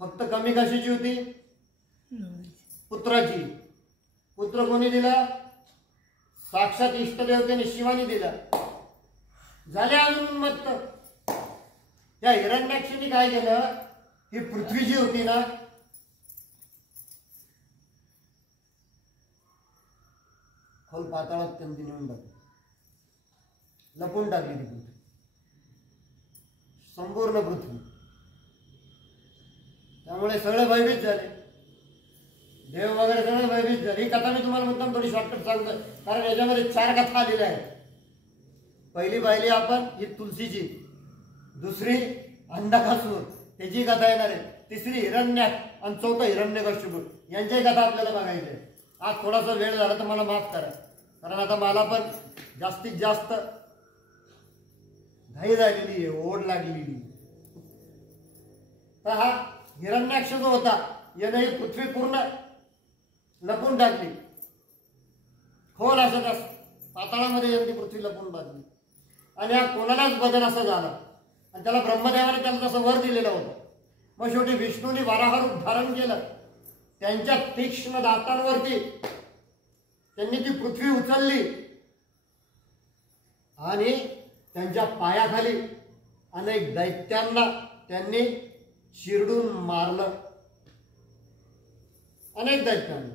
फक्त कमी कशाची होती, पुत्राची. पुत्र कोणी दिला? साक्षात इष्टदेवतेने शिवानी दिला. झाले अजून उन्मत्त. या हिरण्याक्षाने काय केलं? ही पृथ्वी जी होती ना, खोल पाताळात त्यांनी नेऊन टाकली, लपून टाकली ती पृथ्वी, संपूर्ण पृथ्वी. त्यामुळे सगळे भयभीत झाले, देव वगैरे सगळे भयभीत झाले. ही कथा मी तुम्हाला मुद्दाम थोडी शॉर्टकट सांगतो, कारण याच्यामध्ये 4 कथा आलेल्या आहेत. पहिली पाहिली आपण ही तुलसीची, दुसरी अंधकासूर त्याची कथा येणार आहे, तिसरी हिरण्याक्ष आणि चौथं हिरण्यकश्यप यांची कथा आपल्याला बघायची आहे. आज थोडासा वेळ झाला तर मला माफ करा, कारण आता मला पण जास्तीत जास्त घाई झालेली आहे, ओढ लागलेली. तर हा हिरण्याक्ष जो होता याने ही पृथ्वी पूर्ण लपून टाकली, खोल असं त्या पाताळामध्ये यांनी पृथ्वी लपून टाकली. आणि हा कोणालाच बदल असा झाला, आणि त्याला ब्रह्मदेवाने त्याला तसं वर दिलेलं होतं. मग शेवटी विष्णूने वराह रूप धारण केलं, त्यांच्या तीक्ष्ण दातांवरती त्यांनी ती पृथ्वी उचलली आणि त्यांच्या पायाखाली अनेक दैत्यांना त्यांनी चिरडून मारलं, अनेक दैत्यांना.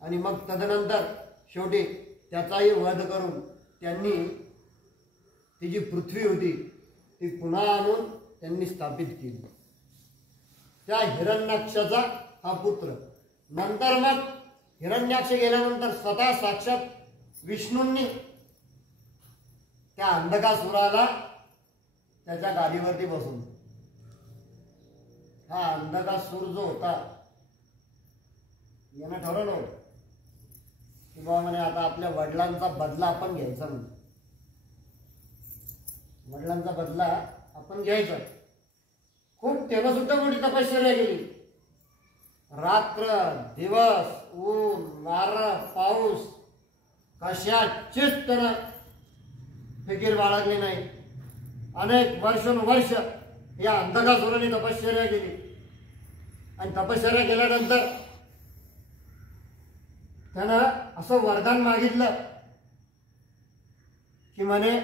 आणि मग तदनंतर शेवटी त्याचाही वध करून त्यांनी ती जी पृथ्वी होती ती पुन्हा आणून त्यांनी स्थापित केली. त्या हिरण्याक्षाचा हा पुत्र. नंतर मग हिरण्याक्ष गेल्यानंतर स्वतः साक्षात विष्णूंनी त्या अंधकासुराला त्याच्या गादीवरती बसून, हा अंधकासूर जो होता यानं ठरवलं होतं की बाबा म्हणे आता आपल्या वडिलांचा बदला आपण घ्यायचा, म्हणजे वडिलांचा बदला आपण घ्यायचा. खूप तेव्हा सुद्धा मोठी तपश्चर्या केली, रात्र दिवस, ऊन वारं पाऊस कशाचीच त्यानं फिकीर बाळगली नाही. अनेक वर्षानुवर्ष या अंधकासुराने तपश्चर्या केली, आणि तपश्चर्या केल्यानंतर त्यानं असं वरदान मागितलं की म्हणे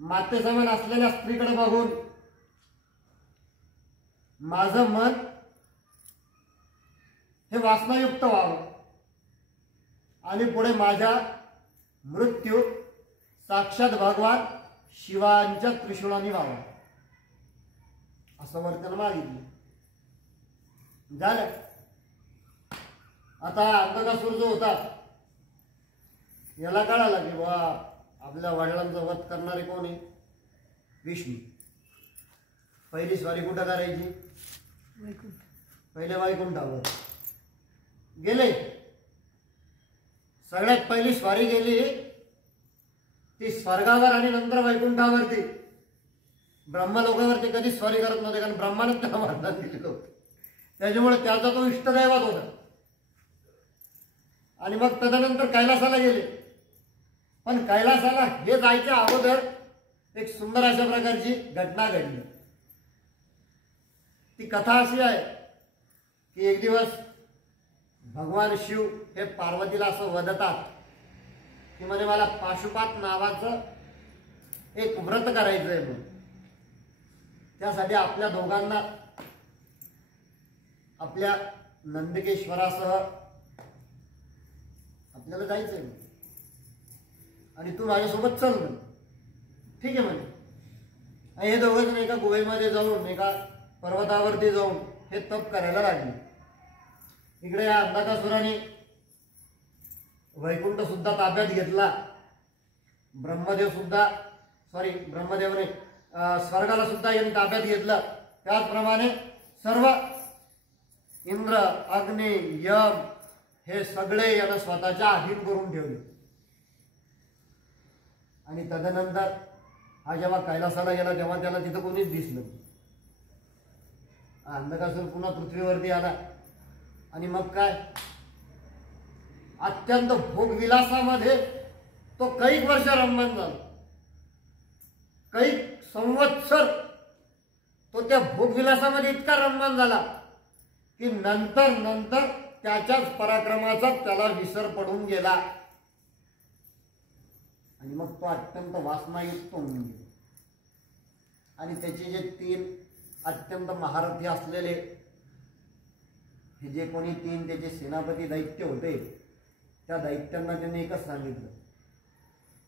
मातेसमान असलेल्या स्त्रीकडे बघून माझं मन हे वासनायुक्त व्हावं, आणि पुढे माझा मृत्यू साक्षात भगवान शिवांच्या त्रिशूळाने व्हावा, असं वर्तन मागितलं. झालं. आता अंधकासूर जो होता याला कळालं की बा आपल्या वडिलांचं वध करणारे कोण आहे? विष्णू. पहिली स्वारी कुठं करायची? पहिले वैकुंठावर गेले. सगळ्यात पहिली स्वारी गेली ती स्वर्गावर आणि नंतर वैकुंठावरती. ब्रह्मलोकावरती कधीच स्वारी करत नव्हते, कारण ब्रह्मानंद त्याला वरदान दिलेलं होतं. त्याच्यामुळे त्याचा तो इष्टदैवत होता. आणि मग तदनंतर कैलासाला गेले. पण कैलासाला हे जायच्या अगोदर एक सुंदर अशा प्रकारची घटना घडली. ती कथा अशी आहे की एक दिवस भगवान शिव हे पार्वतीला असं वदतात की म्हणे मला पाशुपात नावाचं एक व्रत करायचं आहे म्हणून. त्यासाठी आपल्या दोघांना आपल्या नंदकेश्वरासह आपल्याला जायचंय आणि तू माझ्यासोबत चल म्हणे. ठीक आहे म्हणे. आणि हे दोघं एका गुहेमध्ये जाऊन एका पर्वतावरती जाऊन हे तप करायला लागले. इकडे या अंधकासुराने वैकुंठ सुद्धा ताब्यात घेतला. ब्रह्मदेव सुद्धा ब्रह्मदेवने स्वर्गाला सुद्धा यांनी ताब्यात घेतलं. त्याचप्रमाणे सर्व इंद्र अग्नी यम हे सगळे यानं स्वतःच्या अधीन करून ठेवले. आणि तदनंतर हा जेव्हा कैलासाला गेला तेव्हा त्याला तिथं कोणीच दिसलं. अंधकासूर पुन्हा पृथ्वीवरती आला. आणि मग काय अत्यंत भोगविलासामध्ये तो कैक वर्ष रममान झाला. कैक संवत्सर तो त्या भोगविलासामध्ये इतका रममान झाला की नंतर नंतर त्याच्याच पराक्रमाचा त्याला विसर पडून गेला आणि मग तो अत्यंत वासनायुक्त होऊन गेला. आणि त्याचे जे 3 अत्यंत महारथी असलेले हे जे कोणी 3 त्याचे सेनापती दैत्य होते, त्या दैत्यांना त्यांनी एकच सांगितलं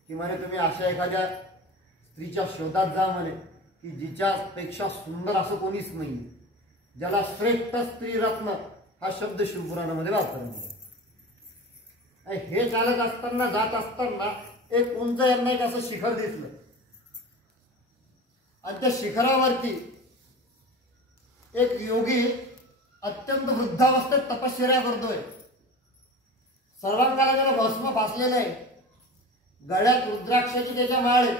की म्हणे तुम्ही अशा एखाद्या स्त्रीच्या शोधात जा म्हणे की जिच्यापेक्षा सुंदर असं कोणीच नाही, ज्याला श्रेष्ठ स्त्री रत्न हा शब्द शिवपुराणामध्ये वापरला. हे चालत असताना जात असताना एक उंच यांना एक असं शिखर दिसलं आणि त्या शिखरावरती एक योगी अत्यंत वृद्धावस्थेत तपश्चर्या करतोय. सर्वांगाला त्याला भस्म फासलेलं आहे, गळ्यात रुद्राक्षाची त्याच्या माळ आहे.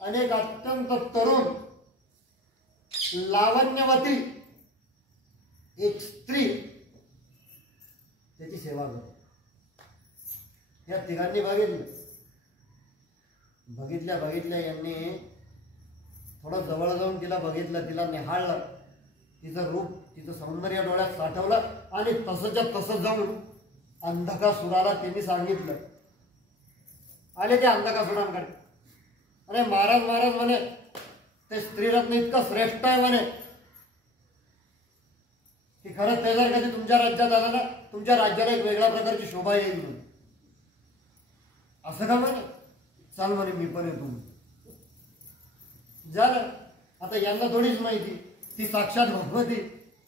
अनेक अत्यंत तरुण लावण्यवती एक स्त्री त्याची सेवा करते. या तिघांनी बघितल्या यांनी थोडं जवळ जाऊन तिला बघितलं, तिला निहाळलं, तिचं रूप तिचं सौंदर्य डोळ्यात साठवलं आणि तसंच्या तसं जाऊन अंधकासुराला त्यांनी सांगितलं. आले ते अंधकासुरांकडे, अरे महाराज म्हणे ते स्त्रीरत्न इतकं श्रेष्ठ आहे म्हणे की खरंच ते जर कधी तुमच्या राज्यात आलं ना, तुमच्या राज्याला एक वेगळ्या प्रकारची शोभा येईल म्हणे. असं का म्हणे, चाल म्हणे मी पण येतो. झालं. आता यांना थोडीच माहिती ती साक्षात भगवती,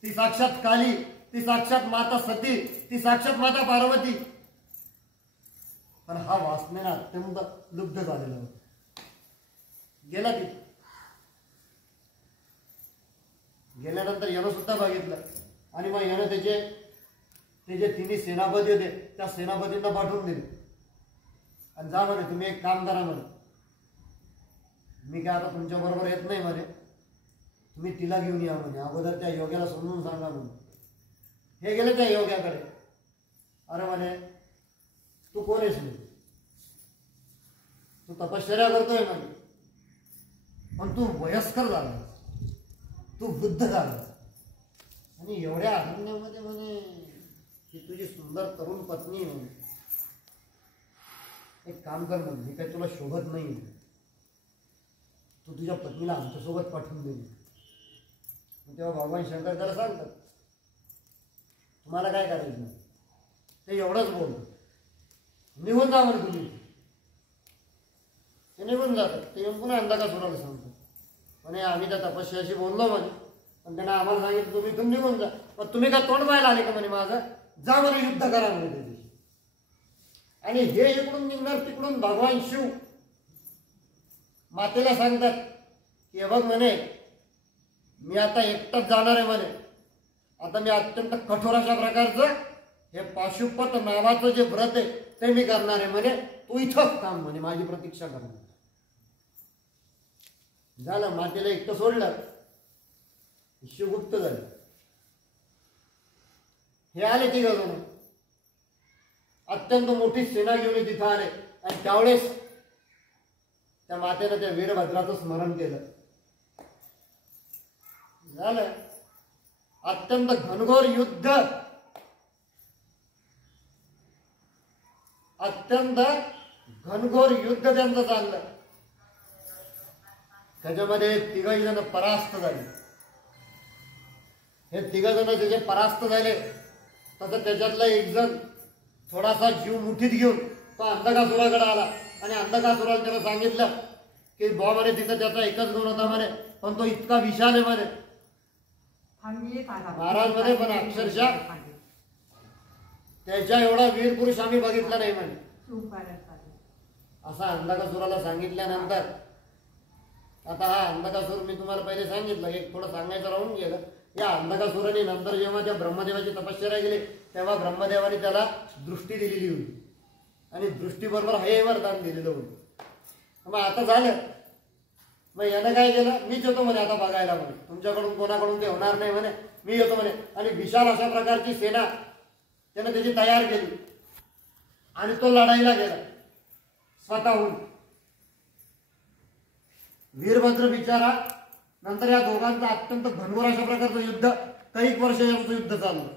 ती साक्षात काली, ती साक्षात माता सती, ती साक्षात माता पार्वती. पण हा वासनेला अत्यंत लुब्ध झालेला होता. गेला ती. गेल्यानंतर यानं सुद्धा बघितलं आणि मग यानं ते जे 3 सेनापती होते त्या सेनापतींना पाठवून दिले आणि जा म्हणे तुम्ही एक काम करा म्हणे, मी काय आता तुमच्या बरोबर येत नाही म्हणे, तुम्ही तिला घेऊन या म्हणे, अगोदर त्या योग्याला समजून सांगा म्हणे. हे गेले त्या योग्याकडे. अरे म्हणे तू कोण आहेस म्हणे, तू तपश्चर्या करतोय म्हणे, पण तू वयस्कर झाला, तू वृद्ध झाला आणि एवढ्या अरण्यामध्ये म्हणे की तुझी सुंदर तरुण पत्नी म्हणे, एक काम कर म्हणे, मी काही तुला शोभत नाही, तू तुझ्या पत्नीला आमच्यासोबत पाठवून दे. तेव्हा भगवान शंकर त्याला सांगतात तुम्हाला काय करायचं. ते एवढंच बोलतो, निघून जा म्हणे तुम्ही. ते निघून जातात. ते येऊन पुन्हा अंधकासुराला सांगतात म्हणे आम्ही त्या तपस्याशी बोललो म्हणे, पण त्यांना आम्हाला सांगितलं तुम्ही इथून निघून जा. पण तुम्ही काय तोंड पाहायला आले का म्हणे माझं, जा म्हणे युद्ध करा म्हणे त्याच्याशी. आणि हे इकडून निघणार तिकडून भगवान शिव मातेला सांगतात की बघ म्हणे मी आता एकटाच जाणार आहे म्हणे, आता मी अत्यंत कठोर अशा प्रकारचं हे पाशुपत नावाचं जे व्रत आहे ते मी करणार आहे म्हणे, तू इथंच थांब म्हणे, माझी प्रतीक्षा करणार. झालं. मातेला एकटं सोडलं, शिवगुप्त झाले. हे आले 3 जण अत्यंत मोठी सेना घेऊन तिथं आले आणि त्यावेळेस त्या मातेनं त्या वीरभद्राचं स्मरण केलं. झालं. अत्यंत घनघोर युद्ध, अत्यंत घनघोर युद्ध त्यांचं चाललं. त्याच्यामध्ये 3 जण परास्त झाले. हे 3 जण जे परास्त झाले तसं त्याच्यातला एक जण थोडासा जीव मुठीत घेऊन तो अंधकासुराकडे आला आणि अंधकासुराला त्याला सांगितलं की बॉ म्हणे तिथं त्याचा एकच गुण होता म्हणे, पण तो इतका विशाल आहे म्हणे महाराज मध्ये, पण अक्षरशः त्याच्या एवढा वीर पुरुष आम्ही बघितला नाही म्हणे. असा अंधकासुराला सांगितल्यानंतर आता हा अंधकासुर मी तुम्हाला पहिले सांगितलं, एक थोडं सांगायचं राहून गेलं. या अंधकासुराने नंतर जेव्हा त्या ब्रह्मदेवाची तपश्चर्या केली तेव्हा ब्रह्मदेवाने त्याला दृष्टी दिलेली होती आणि दृष्टीबरोबर हे वरदान दिलेलं होतं. मग आता झालं. मग यानं काय केलं, मीच येतो म्हणे आता बघायला म्हणे, तुमच्याकडून कोणाकडून ते होणार नाही म्हणे, मी येतो म्हणे. आणि विशाल अशा प्रकारची सेना त्यानं त्याची तयार केली आणि तो लढाईला गेला स्वतःहून. वीरभद्र बिचारा नंतर या दोघांचं अत्यंत घनघोर अशा प्रकारचं युद्ध कैक वर्ष यांचं युद्ध चाललं.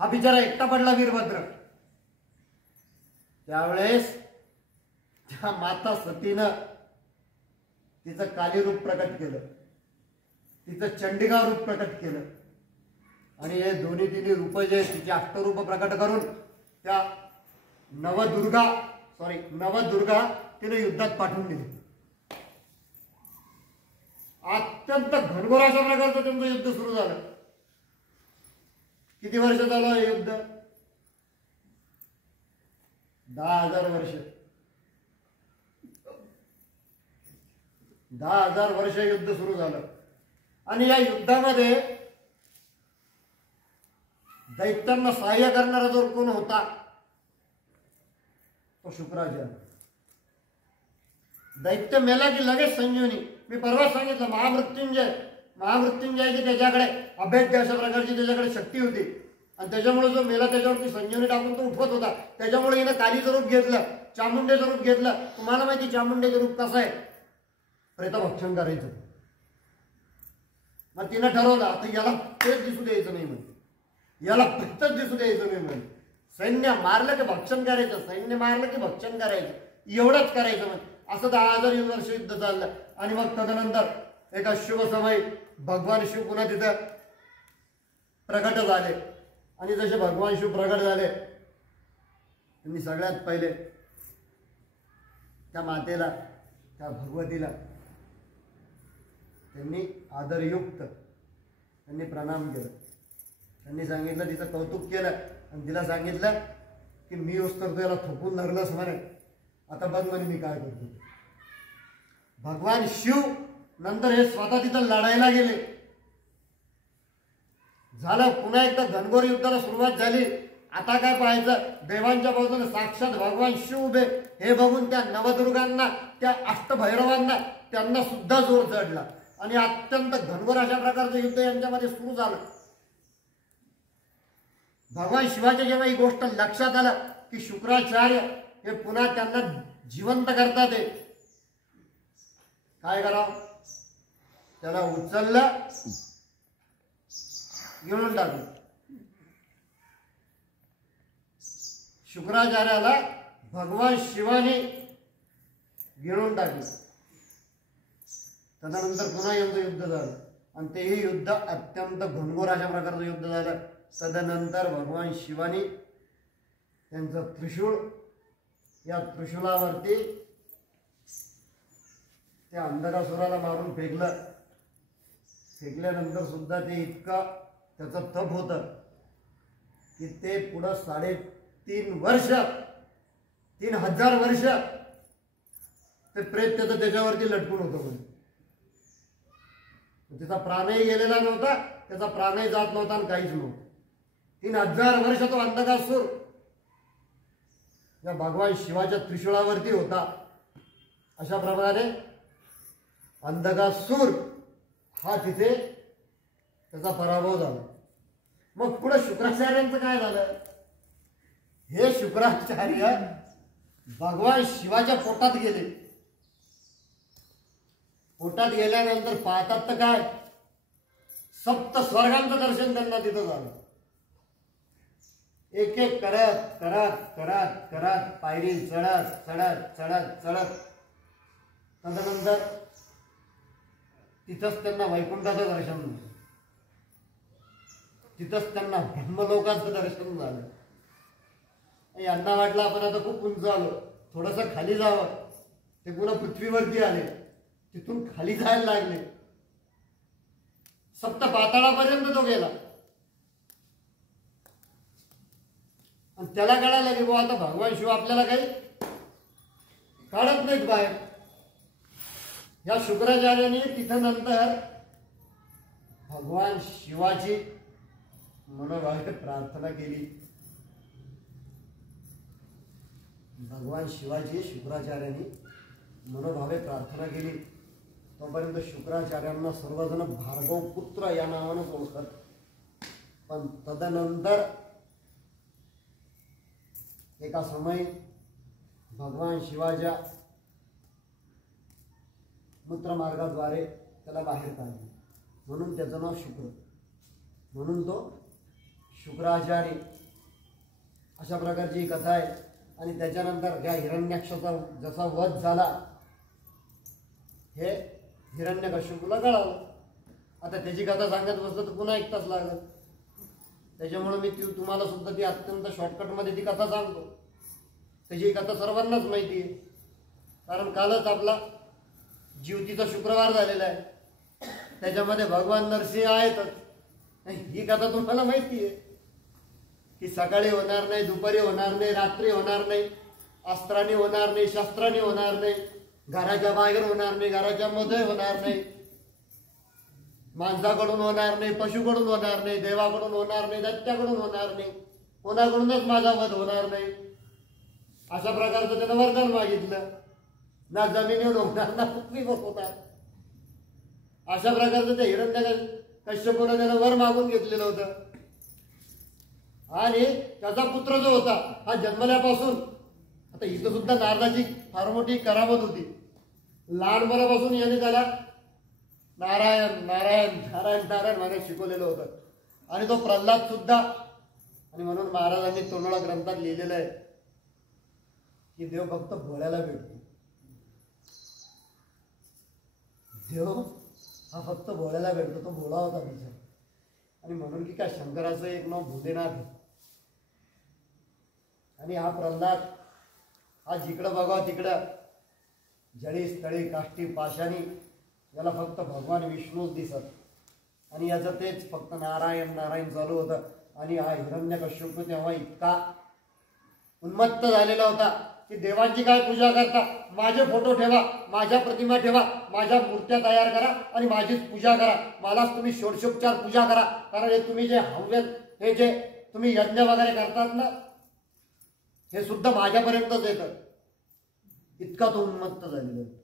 हा बिचारा एकटा पडला वीरभद्र. त्यावेळेस त्या माता सतीनं तिचं काली रूप प्रकट केलं, तिचं चंडिका रूप प्रकट केलं आणि हे दोन्ही तिन्ही रूप जे तिचे अष्टरूप प्रकट करून त्या नवदुर्गा तिने युद्धात पाठवून दिली. अत्यंत घनघोर अशा प्रकारचं त्यांचं युद्ध सुरू झालं. किती वर्ष झालं हे युद्ध? 10,000 वर्ष. 10,000 वर्ष युद्ध सुरू झालं. आणि या युद्धामध्ये दैत्यांना सहाय्य करणारा जो कोण होता तो शुक्राचार्य. दैत्य मेला की लगेच संजीवनी. मी परवा सांगितलं महामृत्युंजय की त्याच्याकडे अभेद्य अशा प्रकारची त्याच्याकडे शक्ती होती आणि त्याच्यामुळे जो मेला त्याच्यावरती संजीवनी टाकून तो उठवत होता. त्याच्यामुळे हिनं कालीचं रूप घेतलं, चामुंडेचं रूप घेतलं. तुम्हाला माहिती चामुंडेचं रूप कसं आहे? प्रेतभक्षण करायचं. मग तिनं ठरवलं आता याला प्रेत दिसू द्यायचं नाही म्हणे, याला प्रेतच दिसू द्यायचं नाही म्हणे. सैन्य मारलं की भक्षण करायचं, सैन्य मारलं की भक्षण करायचं, एवढंच करायचं म्हणे. असं 10,000 वर्ष युद्ध चाललं. आणि मग तदनंतर एका शुभ समय भगवान शिव पुन्हा तिथं प्रकट झाले. आणि जसे भगवान शिव प्रकट झाले त्यांनी सगळ्यात पहिले त्या मातेला, त्या भगवतीला त्यांनी आदरयुक्त त्यांनी प्रणाम केलं. त्यांनी सांगितलं, तिचं कौतुक केलं आणि तिला सांगितलं की मी उस्तर याला थोपून धरलंच म्हणे, आता बघ म्हणे मी काय करतो. भगवान शिव नंतर हे स्वतः तिथं लढायला गेले. झालं पुन्हा एकदा घनघोर युद्धाला सुरुवात झाली. आता काय पाहायचं, देवांच्या बाजूने साक्षात भगवान शिव उभे. हे बघून त्या नवदुर्गांना, त्या अष्टभैरवांना त्यांना सुद्धा जोर चढला आणि अत्यंत घनघोर अशा प्रकारचं युद्ध यांच्यामध्ये सुरू झालं. भगवान शिवाच्या जेव्हा ही गोष्ट लक्षात आलं की शुक्राचार्य हे पुन्हा त्यांना जिवंत करतात, काय करावं? त्याला उचललं, गिळून टाकलं. शुक्राचार्याला भगवान शिवाने गिळून टाकलं. त्यानंतर पुन्हा यांचं युद्ध झालं आणि तेही युद्ध अत्यंत घनघोर अशा प्रकारचं युद्ध झालं. तदनंतर भगवान शिवानी त्यांचं त्रिशूळ, या त्रिशूलावरती त्या अंधकासुराला मारून फेकलं. फेकल्यानंतर सुद्धा ते इतकं त्याचं तप होतं की ते पुढं 3.5 वर्ष, 3,000 वर्ष ते प्रेत त्याच्यावरती लटकून होतं. म्हणजे त्याचा प्राणही गेलेला नव्हता, त्याचा प्राणही जात नव्हता आणि काहीच नव्हतं. 3,000 वर्ष तो अंधकासूर या भगवान शिवाच्या त्रिशूळावरती होता. अशा प्रकारे अंधकासूर हा तिथे त्याचा पराभव झाला. मग पुढे शुक्राचार्यांचं काय झालं? हे शुक्राचार्य भगवान शिवाच्या पोटात गेले. पोटात गेल्यानंतर पाहतात तर काय, सप्त स्वर्गांचं दर्शन त्यांना तिथं झालं. एक एक करत करत करत करत पायरी चढत चढत चढत चढत तदनंतर तिथंच त्यांना वैकुंठाचं दर्शन झालं. तिथंच त्यांना ब्रह्मलोकाचं दर्शन झालं. यांना वाटलं आपण आता खूप उंच आलो, थोडंसं खाली जावं. ते पुन्हा पृथ्वीवरती आले, तिथून खाली जायला लागले. सप्त पाताळापर्यंत तो गेला आणि त्याला कळायला की बुवा आता भगवान शिव आपल्याला काही काढत नाहीत बाहेर. या शुक्राचार्याने तिथं नंतर भगवान शिवाची मनोभावे प्रार्थना केली. भगवान शिवाची शुक्राचार्यांनी मनोभावे प्रार्थना केली. तोपर्यंत शुक्राचार्यांना सर्वजण भार्गव पुत्र या नावानं ओळखत. पण तदनंतर एका समय भगवान शिवाच्या मूत्रमार्गाद्वारे त्याला बाहेर काढले, म्हणून त्याचं नाव शुक्र. म्हणून तो शुक्राचार्य अशा प्रकारची ही कथा आहे. आणि त्याच्यानंतर या हिरण्याक्षाचा जसा वध झाला हे हिरण्यकश्यपूला कळालं. आता त्याची कथा सांगत बसलं तर पुन्हा एक तास लागल. त्याच्यामुळे मी तुम्हाला सुद्धा ती अत्यंत शॉर्टकटमध्ये ती कथा सांगतो. त्याची कथा सर्वांनाच माहिती आहे, कारण कालच आपला ज्योतीचा शुक्रवार झालेला आहे. त्याच्यामध्ये भगवान नरसिंह आहेतच. ही कथा तुम्हाला माहिती आहे की सकाळी होणार नाही, दुपारी होणार नाही, रात्री होणार नाही, अस्त्राने होणार नाही, शस्त्राने होणार नाही, घराच्या बाहेर होणार नाही, घराच्या मध्ये होणार नाही, माणसाकडून होणार नाही, पशुकडून होणार नाही, देवाकडून होणार नाही, दैत्याकडून होणार नाही, कोणाकडूनच माझा वध होणार नाही. अशा प्रकारचं त्यानं वरदान मागितलं. ना जमिनीवर होणार ना पृथ्वीवर होणार. अशा प्रकारचं ते हिरण्यकश्यपूने त्यानं वर मागून घेतलेलं होतं. आणि त्याचा पुत्र जो होता हा जन्मल्यापासून, आता इथं सुद्धा नारदाची फार मोठी करामत होती. लहानपणापासून याने त्याला नारायण नारायण नारायण नारायण म्हणायला शिकवलेलं होतं. आणि तो प्रल्हाद सुद्धा. आणि म्हणून महाराजांनी तोंडोळा ग्रंथात लिहिलेलं आहे की देव फक्त भोळ्याला भेटतो. देव हा फक्त भोळ्याला भेटतो. तो भोळा होता तिचा. आणि म्हणून की काय शंकराचं एक नाव भोलेनाथ आहे. आणि हा प्रल्हाद हा जिकडं बघावं तिकडं जळी स्थळी काष्टी पाशानी याला फक्त भगवान विष्णूच दिसत. आणि याचं तेच फक्त नारायण नारायण चालू होतं. आणि हा हिरण्यकश्यप तेव्हा इतका उन्मत्त झालेला होता की देवांची काय पूजा करता, माझे फोटो ठेवा, माझ्या प्रतिमा ठेवा, माझ्या मूर्त्या तयार करा आणि माझीच पूजा करा, मलाच तुम्ही षोडशोपचार पूजा करा, कारण हे तुम्ही जे हव्य हे जे तुम्ही यज्ञ वगैरे करतात ना हे सुद्धा माझ्यापर्यंतच येतं. इतका तो उन्मत्त झालेला होता.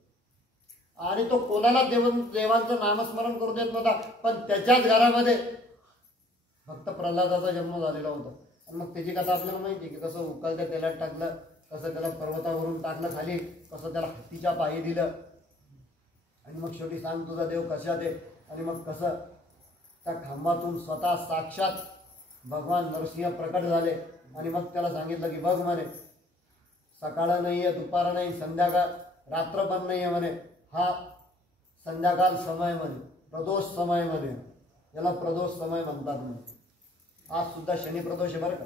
आणि तो कोणाला देवांचं नामस्मरण करू देत नव्हता. पण त्याच्याच घरामध्ये फक्त प्रल्हादाचा जन्म झालेला होता. आणि मग त्याची कथा आपल्याला माहिती आहे की कसं उकळत्या तेलात टाकलं, कसं त्याला पर्वतावरून टाकलं खाली, कसं त्याला हत्तीच्या पायी दिलं. आणि मग शेवटी सांग तुझा देव कशात आहे. आणि मग कसं त्या खांबातून स्वतः साक्षात भगवान नरसिंह प्रकट झाले. आणि मग त्याला सांगितलं की बघ म्हणे सकाळ नाही आहे, दुपार नाही, संध्याकाळ रात्र पण नाही आहे म्हणे. हा संध्याकाळ समय म्हणे, प्रदोष समय मध्ये, याला प्रदोष समय म्हणतात म्हणे. आज सुद्धा शनी प्रदोष आहे बरं का.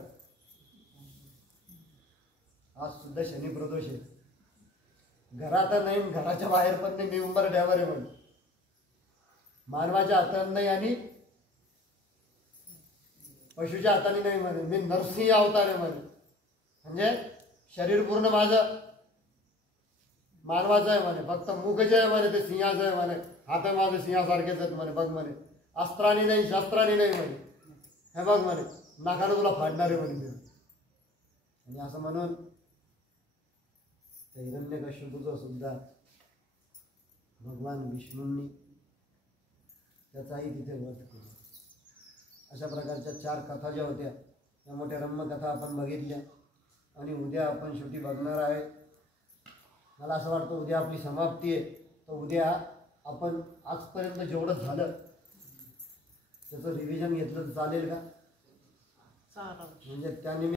आज सुद्धा शनी प्रदोष आहे. घरात नाही, घराच्या बाहेर पण नाही, मी उंबरठ्यावर आहे म्हणे. मानवाच्या हातात नाही आणि पशुच्या हाताने नाही म्हणे. मी नरसिंह अवतार आहे म्हणे. म्हणजे शरीर पूर्ण माझं मानवाचं आहे म्हणे, फक्त मुख जे आहे म्हणे ते सिंहाचं आहे म्हणे. हात माझे सिंहासारखेच आहेत म्हणे. बघ म्हणे अस्त्राने नाही, शस्त्राने नाही म्हणे. हे बघ म्हणे नाकानं तुला फाडणार आहे म्हणे. आणि असं म्हणून हिरण्यकश्यपूचं सुद्धा भगवान विष्णूंनी त्याचाही तिथे वध केला. अशा प्रकारच्या 4 कथा ज्या होत्या त्या मोठ्या रम्यकथा आपण बघितल्या. आणि उद्या आपण शेवटी बघणार आहे. मला असं वाटतं उद्या आपली समाप्ती आहे. तर उद्या आपण आजपर्यंत जेवढं झालं त्याचं रिव्हिजन घेतलं तर चालेल का. म्हणजे त्यानिमित्त